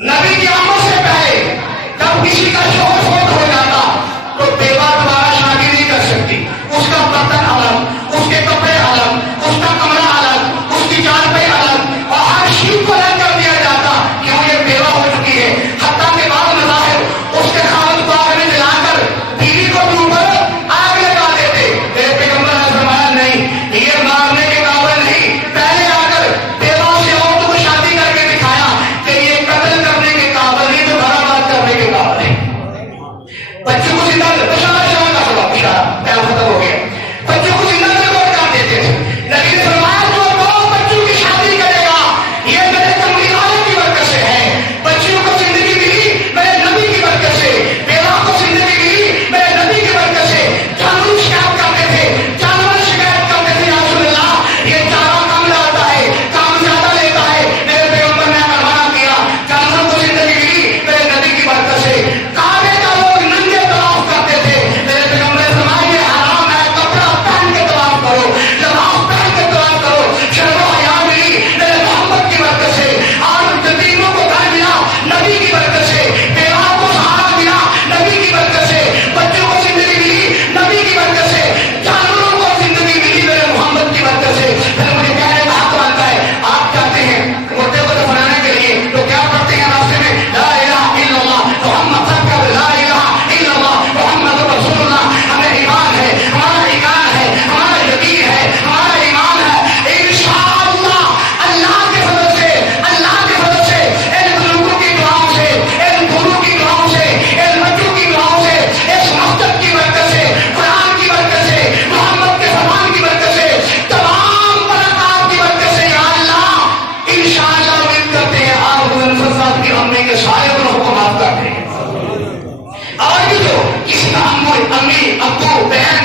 नबी की आमद से पहले जब किसी का शौहर फौत हो जाता तो बेवा दोबारा शादी नहीं कर सकती। उसका बर्तन अलग, उसके कपड़े अलग, उसका कमरा अलग, उसकी चारपाई अलग और हर चीज को अलग कर दिया जाता। क्यों? ये बेवा हो चुकी है। हत्ता के बाद मज़ाहिर उसके खामद को आग में जलाकर बीवी को ऊपर आग लगा देते। मेरे पैगंबर ने फरमाया नहीं, ये मारने के काबिल नहीं। पहले आकर बेवा से औरत को शादी करके दिखाया कि ये कत्ल करने के काबिल नहीं तो बराबर करने के काबिल है। बच्चों को जिंदा बचाना का सबब इशारा टाइम खत्म हो गया। बच्चों को जिंदा कर देते थे। नबी ने फरमाया जो दो बच्चों की शादी करेगा ये मेरे कमली वाले की बरकत से है। बच्चियों को जिंदगी मिली मेरे नबी की बरकत से, बेवा को जिंदगी मिली मेरे नबी की बरकत से। जानवर शिकायत करते थे, जानवर शिकायत करते थे, या रसूल अल्लाह ये चारा कम लाता है, काम ज्यादा लेता है। मेरे पैगंबर ने मना किया, जानवर को जिंदगी मिली मेरे नबी की बरकत से। काबे का लोग नंगे तवाफ करते थे। मेरे पैगंबर ने फरमाया ये हराम है, कपड़ा पहन के तवाफ करो, लिबास पहन के तवाफ करो। शर्म और हया मिली मेरे मोहम्मद की बरकत से, और यतीमों को घर मिला नबी की बरकत से, बेवाओं को सहारा मिला नबी की बरकत से, बच्चों को जिंदगी मिली नबी की बरकत से, जानवरों को जिंदगी मिली मेरे मोहम्मद की बरकत से। फिर मुझे कहने का हक बनता है, आप चाहते हैं मुद्दे को दफनाने के लिए तो क्या पढ़ते हैं रास्ते में? ला इलाहा इल्लल्लाह मुहम्मद सल्लल्लाहु ला इलाहा इल्लल्लाह मुहम्मद रसूलुल्लाह। हमें ईमान है, हमारा ईमान है, हमारा यकीन है, हमारा ईमान है। इंशाअल्लाह अल्लाह के फजल से, अल्लाह के फजल से, इन बुजुर्गों की दुआओं से, इन गुरुओं की दुआओं से, इन बच्चों की दुआओं से, इस मस्जिद की बरकत से, कुरान की बरकत से, मोहम्मद के फरमान की बरकत से, तमाम बरकत की बरकत से या अल्लाह इंशाअल्लाह उम्मीद करते हैं आप हुजूर साहब की अम्मी के सारे गुनाहों को माफ कर देंगे। और भी जो किसी का अम्मी, अब्बू, बहन,